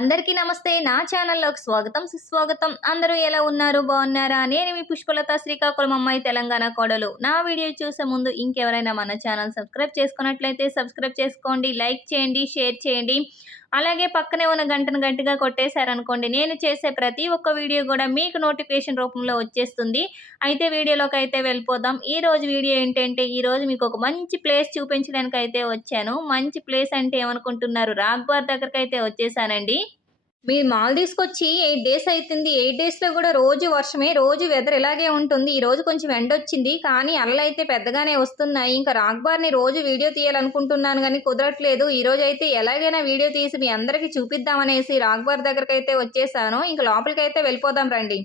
అందరికీ నమస్తే. నా ఛానల్‌లోకి స్వాగతం, సుస్వాగతం. అందరూ ఎలా ఉన్నారు? బాగున్నారా? నేను మీ పుష్పలత, శ్రీకాకుళం అమ్మాయి, తెలంగాణ కోడలు. నా వీడియో చూసే ముందు ఇంకెవరైనా మన ఛానల్ సబ్స్క్రైబ్ చేసుకున్నట్లయితే సబ్స్క్రైబ్ చేసుకోండి, లైక్ చేయండి, షేర్ చేయండి. అలాగే పక్కనే ఉన్న గంటను గట్టిగా కొట్టేశారనుకోండి, నేను చేసే ప్రతి ఒక్క వీడియో కూడా మీకు నోటిఫికేషన్ రూపంలో వచ్చేస్తుంది. అయితే వీడియోలోకైతే వెళ్ళిపోదాం. ఈరోజు వీడియో ఏంటంటే, ఈరోజు మీకు ఒక మంచి ప్లేస్ చూపించడానికైతే వచ్చాను. మంచి ప్లేస్ అంటే ఏమనుకుంటున్నారు? రాక్‌బార్ దగ్గరకైతే వచ్చేసానండి. మీరు మాల్దీవ్స్‌కొచ్చి 8 డేస్ అయితుంది. 8 డేస్‌లో గూడా రోజు వర్షమే. రోజు వెదర్ ఇలాగే ఉంటుంది. ఈరోజు కొంచెం ఎండొచ్చింది. కానీ అలలైతే పెద్దగానే వస్తున్నాయి. ఇంకా రాక్‌బార్‌ని రోజు వీడియో తీయాలనుకుంటున్నాను గానీ కుదరట్లేదు. ఈరోజైతే ఎలాగైనా వీడియో తీసి మీ అందరికీ చూపిద్దామనేసి రాక్‌బార్ దగ్గరకైతే వచ్చేసాను. ఇంక లోపలికైతే వెళ్ళిపోదాం రండి.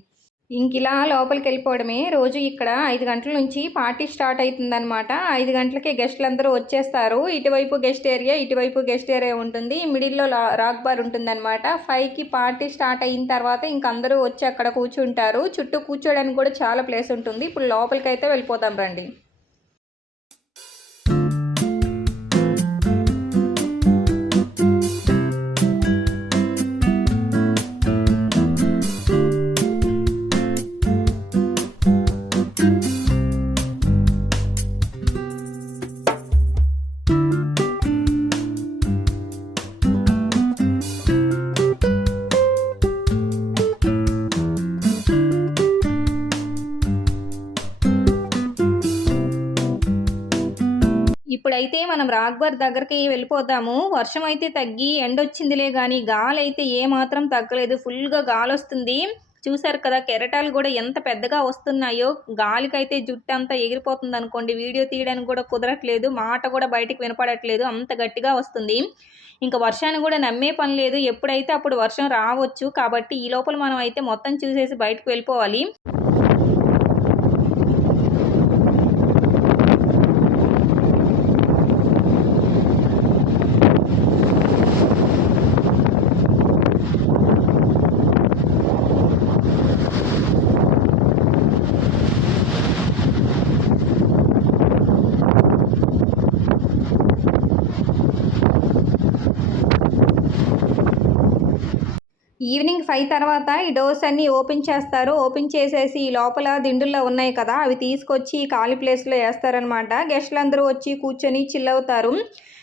ఇంకిలా లోపలికెళ్ళిపోవడమే. రోజు ఇక్కడ 5 గంటల నుంచి పార్టీ స్టార్ట్ అయితుందనమాట. 5 గంటలకే గెస్టులందరూ వచ్చేస్తారు. ఇటువైపు గెస్ట్ ఏరియా, ఇటువైపు గెస్ట్ ఏరియా ఉంటుంది. మిడిల్‌లో రాక్ బార్ ఉంటుందనమాట. 5కి పార్టీ స్టార్ట్ అయిన తర్వాత ఇంక అందరూ వచ్చి అక్కడ కూర్చుంటారు. చుట్టూ కూర్చోడానికి కూడా చాలా ప్లేస్ ఉంటుంది. ఇప్పుడు లోపలికైతే వెళ్ళిపోదాం రండి. ఇప్పుడైతే మనం రాక్‌బార్ దగ్గరికి వెళ్ళిపోదాము. వర్షం అయితే తగ్గి ఎండొచ్చిందిలే గానీ గాలైతే ఏమాత్రం తగ్గలేదు. ఫుల్‌గా గాలొస్తుంది. చూసారు కదా! కెరటాలు గూడా ఎంత పెద్దగా వస్తున్నాయో. గాలికైతే జుట్టంతా ఎగిరిపోతుందనుకోండి. వీడియో తీయడానికి గూడా కుదరట్లేదు. మాట గూడా బయటికి వినపడట్లేదు. అంత గట్టిగా వస్తుంది. ఇంక వర్షాన్ని గూడా నమ్మే పని లేదు. ఎప్పుడైతే అప్పుడు వర్షం రావచ్చు. కాబట్టి ఈ లోపల మనం అయితే మొత్తం చూసేసి బయటకు వెళ్ళిపోవాలి. ఈవినింగ్ 5 తర్వాత ఈ డోర్స్ అన్నీ ఓపెన్ చేస్తారు. ఓపెన్ చేసేసి ఈ లోపల దిండుల్లో ఉన్నాయి కదా! అవి తీసుకొచ్చి ఖాళీ ప్లేస్‌లో ఏస్తారనమాట. గెస్టులందరూ వచ్చి కూర్చొని చిల్ అవుతారు.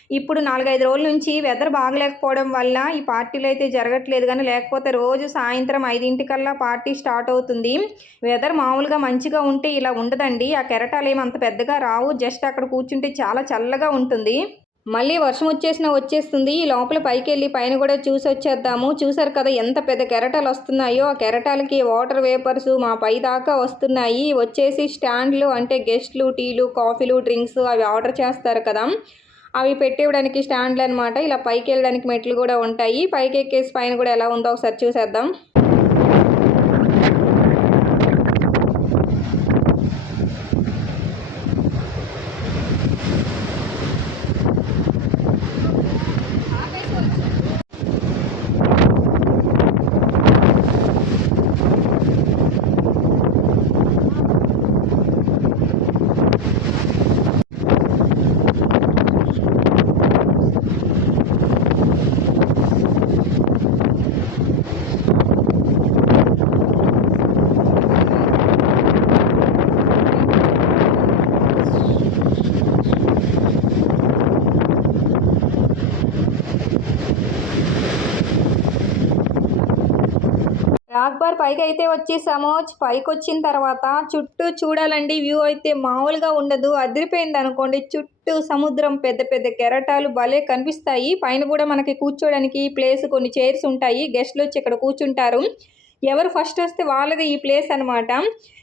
ఇప్పుడు 4, 5 రోజుల నుంచి వెదర్ బాగలేకపోవడం వల్ల ఈ పార్టీలు అయితే జరగట్లేదు గానీ, లేకపోతే రోజు సాయంత్రం 5:00కల్లా పార్టీ స్టార్ట్ అవుతుంది. వెదర్ మామూలుగా మంచిగా ఉంటే ఇలా ఉండదండి. ఆ కెరటాలేమి అంత పెద్దగా రావు. జస్ట్ అక్కడ కూర్చుంటే చాలా చల్లగా ఉంటుంది. మళ్ళీ వర్షం వచ్చేస్తుంది. ఈ లోపల పైకెళ్ళి పైన కూడా చూసొచ్చేద్దాము. చూసారు కదా ఎంత పెద్ద కెరటాలు వస్తున్నాయో. ఆ కెరటాలకి వాటర్ వేపర్స్ మా పై దాకా వస్తున్నాయి. వచ్చేసి స్టాండ్లు అంటే గెస్ట్లు టీలు, కాఫీలు, డ్రింక్స్ అవి ఆర్డర్ చేస్తారు కదా! అవి పెట్టివ్వడానికి స్టాండ్లు అనమాట. ఇలా పైకి వెళ్ళడానికి మెట్లు కూడా ఉంటాయి. పైకి ఎక్కేసి పైన కూడా ఎలా ఉందో ఒకసారి చూసేద్దాం. రాక్‌బార్ పైకైతే వచ్చేసాము. పైకొచ్చిన తర్వాత చుట్టూ చూడాలండి. వ్యూ అయితే మామూలుగా ఉండదు. అదిరిపోయిందనుకోండి. చుట్టూ సముద్రం, పెద్ద పెద్ద కెరటాలు భలే కనిపిస్తాయి. పైన కూడా మనకి కూర్చోడానికి ప్లేస్ కొన్ని చైర్స్ ఉంటాయి. గెస్టులు వచ్చి ఇక్కడ కూర్చుంటారు. ఎవరు ఫస్ట్ వస్తే వాళ్ళది ఈ ప్లేస్ అనమాట.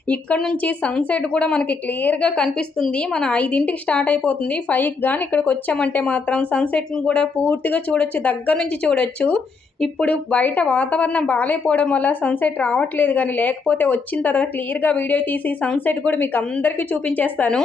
ఇక్కడ నుంచి సన్సెట్ కూడా మనకి క్లియర్‌గా కనిపిస్తుంది. మన 5కి స్టార్ట్ అయిపోతుంది. 5కి గాని ఇక్కడికి వచ్చామంటే మాత్రం సన్సెట్‌ని కూడా పూర్తిగా చూడొచ్చు. దగ్గర నుంచి చూడొచ్చు. ఇప్పుడు బయట వాతావరణం బాలేపోవడం వల్ల సన్సెట్ రావట్లేదు గానీ, లేకపోతే వచ్చిన తర్వాత క్లియర్‌గా వీడియో తీసి సన్సెట్ కూడా మీకు అందరికీ చూపించేస్తాను.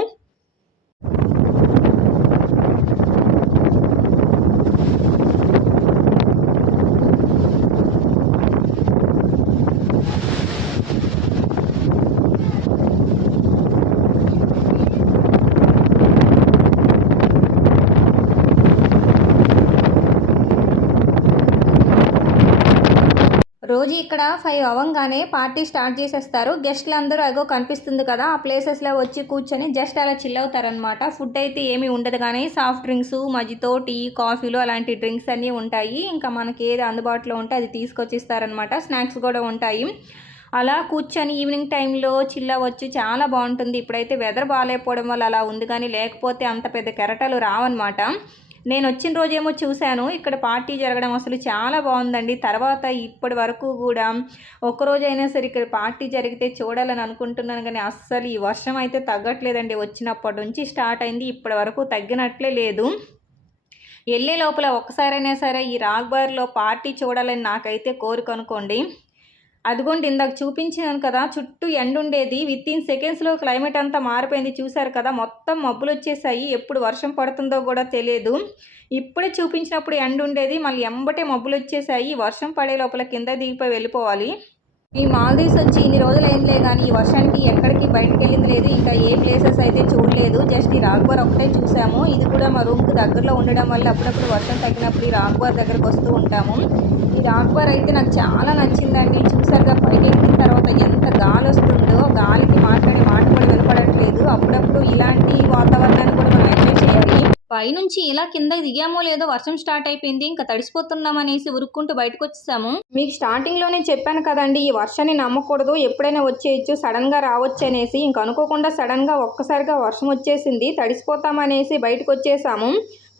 రోజు ఇక్కడ 5 అవ్వంగానే పార్టీ స్టార్ట్ చేసేస్తారు. గెస్ట్లు అందరూ అగో కనిపిస్తుంది కదా, ఆ ప్లేసెస్లో వచ్చి కూర్చొని జస్ట్ అలా చిల్ అవుతారనమాట. ఫుడ్ అయితే ఏమీ ఉండదు కానీ సాఫ్ట్ డ్రింక్స్, మజ్జితో టీ, కాఫీలు అలాంటి డ్రింక్స్ అన్నీ ఉంటాయి. ఇంకా మనకి ఏది అందుబాటులో ఉంటే అది తీసుకొచ్చి ఇస్తారనమాట. స్నాక్స్ కూడా ఉంటాయి. అలా కూర్చొని ఈవినింగ్ టైంలో చిల్ అవ్వచ్చు, చాలా బాగుంటుంది. ఇప్పుడైతే వెదర్ బాగాలేకపోవడం వల్ల అలా ఉంది కానీ లేకపోతే అంత పెద్ద కెరటాలు రావన్నమాట. నేను వచ్చిన రోజేమో చూశాను ఇక్కడ పార్టీ జరగడం, అసలు చాలా బాగుందండి. తర్వాత ఇప్పటి వరకు కూడా ఒక్కరోజైనా సరే ఇక్కడ పార్టీ జరిగితే చూడాలని అనుకుంటున్నాను కానీ అస్సలు ఈ వర్షం అయితే తగ్గట్లేదండి. వచ్చినప్పటి నుంచి స్టార్ట్ అయింది, ఇప్పటి వరకు తగ్గినట్లే లేదు. వెళ్ళే లోపల ఒక్కసారైనా సరే ఈ రాగ్బార్లో పార్టీ చూడాలని నాకైతే కోరిక అనుకోండి. అదిగోండి ఇందాక చూపించాను కదా, చుట్టూ ఎండ ఉండేది, వితిన్ సెకండ్స్లో క్లైమేట్ అంతా మారిపోయింది. చూసారు కదా, మొత్తం మబ్బులు వచ్చేసాయి. ఎప్పుడు వర్షం పడుతుందో కూడా తెలియదు. ఇప్పుడే చూపించినప్పుడు ఎండ ఉండేది, మళ్ళీ ఎంబటే మబ్బులు వచ్చేసాయి. వర్షం పడే లోపల కింద దిగిపోయి వెళ్ళిపోవాలి. ఈ మాల్దీవ్స్ వచ్చి ఇన్ని రోజులు ఏంలే కానీ ఈ వర్షానికి ఎక్కడికి బయటకు వెళ్ళింది లేదు. ఇంకా ఏ ప్లేసెస్ అయితే చూడలేదు. జస్ట్ ఈ రాక్బార్ ఒకటే చూసాము. ఇది కూడా మా రూమ్కి దగ్గరలో ఉండడం వల్ల అప్పుడప్పుడు వర్షం తగ్గినప్పుడు ఈ రాక్బార్ దగ్గరకు వస్తూ ఉంటాము. ఈ రాక్బార్ అయితే నాకు చాలా నచ్చిందండి. చూసారుగా పైకి ఎక్కిన తర్వాత ఎంత గాలి వస్తుందో, గాలికి మాట్లాడే మాట కూడా వినపడట్లేదు. అప్పుడప్పుడు ఇలాంటి వాతావరణాన్ని కూడా మనం ఎంజాయ్ చేయాలి. పైనుంచి ఇలా కింద దిగామో లేదో వర్షం స్టార్ట్ అయిపోయింది. ఇంకా తడిసిపోతున్నాం అనేసి ఉరుక్కుంటూ బయటకు వచ్చేసాము. మీకు స్టార్టింగ్లోనే చెప్పాను కదండి, ఈ వర్షాన్ని నమ్మకూడదు, ఎప్పుడైనా వచ్చేయచ్చు, సడన్గా రావచ్చు అనేసి. ఇంక అనుకోకుండా సడన్గా ఒక్కసారిగా వర్షం వచ్చేసింది. తడిసిపోతామనేసి బయటకు వచ్చేసాము.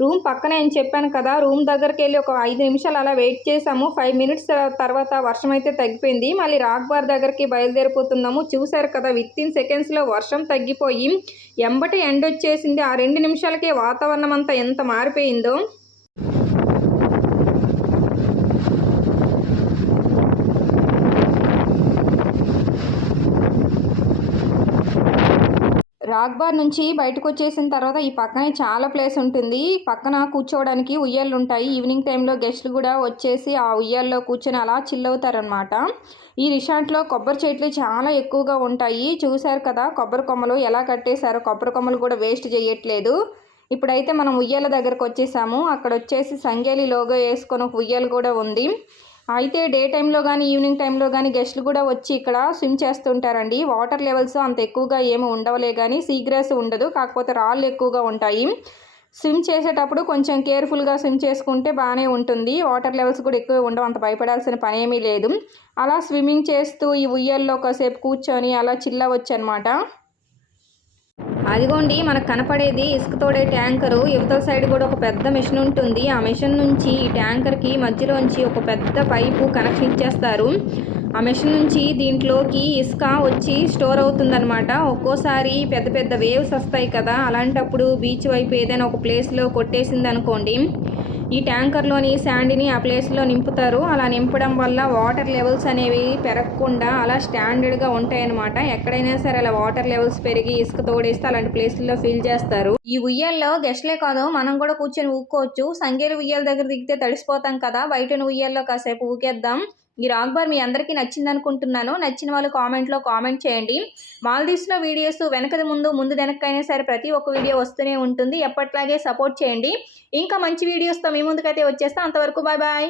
రూమ్ పక్కనే అని చెప్పాను కదా, రూమ్ దగ్గరికి వెళ్ళి ఒక 5 నిమిషాలు అలా వెయిట్ చేసాము. 5 మినిట్స్ తర్వాత వర్షం అయితే తగ్గిపోయింది. మళ్ళీ రాక్బార్ దగ్గరికి బయలుదేరిపోతున్నాము. చూసారు కదా, వితిన్ సెకండ్స్లో వర్షం తగ్గిపోయి ఎంబటి ఎండ వచ్చేసింది. ఆ 2 నిమిషాలకే వాతావరణం అంతా ఎంత మారిపోయిందో. రాక్బార్ నుంచి బయటకు వచ్చేసిన తర్వాత ఈ పక్కనే చాలా ప్లేస్ ఉంటుంది. పక్కన కూర్చోవడానికి ఉయ్యాలు ఉంటాయి. ఈవినింగ్ టైంలో గెస్ట్లు కూడా వచ్చేసి ఆ ఉయ్యాల్లో కూర్చొని అలా చిల్ అవుతారనమాట. ఈ రిసార్ట్లో కొబ్బరి చెట్లు చాలా ఎక్కువగా ఉంటాయి. చూశారు కదా, కొబ్బరి కొమ్మలు ఎలా కట్టేశారో. కొబ్బరి కొమ్మలు కూడా వేస్ట్ చేయట్లేదు. ఇప్పుడైతే మనం ఉయ్యాల దగ్గరకు వచ్చేసాము. అక్కడ వచ్చేసి సంగేలి లోగో వేసుకొని ఒక ఉయ్యాలు కూడా ఉంది. అయితే డే టైంలో కానీ ఈవినింగ్ టైంలో కానీ గెస్ట్లు కూడా వచ్చి ఇక్కడ స్విమ్ చేస్తుంటారండి. వాటర్ లెవెల్స్ అంత ఎక్కువగా ఏమి ఉండవలే కానీ సీగ్రాస్ ఉండదు, కాకపోతే రాళ్ళు ఎక్కువగా ఉంటాయి. స్విమ్ చేసేటప్పుడు కొంచెం కేర్ఫుల్గా స్విమ్ చేసుకుంటే బాగానే ఉంటుంది. వాటర్ లెవెల్స్ కూడా ఎక్కువ ఉండవు, అంత భయపడాల్సిన పని ఏమీ లేదు. అలా స్విమ్మింగ్ చేస్తూ ఈ ఉయ్యాల్లో కాసేపు కూర్చొని అలా చిల్లవచ్చు అనమాట. అదిగోండి మనకు కనపడేది ఇసుక తోడే ట్యాంకరు. యువతల సైడ్ కూడా ఒక పెద్ద మిషన్ ఉంటుంది. ఆ మిషన్ నుంచి ఈ ట్యాంకర్కి మధ్యలోంచి ఒక పెద్ద పైపు కనెక్షన్ ఇచ్చేస్తారు. ఆ మిషన్ నుంచి దీంట్లోకి ఇసుక వచ్చి స్టోర్ అవుతుందన్నమాట. ఒక్కోసారి పెద్ద పెద్ద వేవ్స్ వస్తాయి కదా, అలాంటప్పుడు బీచ్ వైపు ఏదైనా ఒక ప్లేస్లో కొట్టేసింది అనుకోండి, ఈ ట్యాంకర్లోని శాండ్ని ఆ ప్లేస్లో నింపుతారు. అలా నింపడం వల్ల వాటర్ లెవెల్స్ అనేవి పెరగకుండా అలా స్టాండర్డ్గా ఉంటాయన్నమాట. ఎక్కడైనా సరే అలా వాటర్ లెవెల్స్ పెరిగి ఇసుక తోడేస్తే అలాంటి ప్లేస్లో ఫిల్ చేస్తారు. ఈ ఉయ్యాల్లో గెస్ట్లే కాదు, మనం కూడా కూర్చొని ఊక్కోవచ్చు. సంగేరు ఉయ్యాల దగ్గర దిగితే తడిసిపోతాం కదా, బయట ఉయ్యాల్లో కాసేపు ఊకేద్దాం. ఈ రాక్బార్ మీ అందరికీ నచ్చింది అనుకుంటున్నాను. నచ్చిన వాళ్ళు కామెంట్లో కామెంట్ చేయండి. మాల్దీవ్స్లో వీడియోస్ వెనకది ముందు వెనక్కైనా సరే ప్రతి ఒక్క వీడియో వస్తూనే ఉంటుంది. ఎప్పట్లాగే సపోర్ట్ చేయండి. ఇంకా మంచి వీడియోస్తో మీ ముందుకైతే వచ్చేస్తాం. అంతవరకు బాయ్ బాయ్.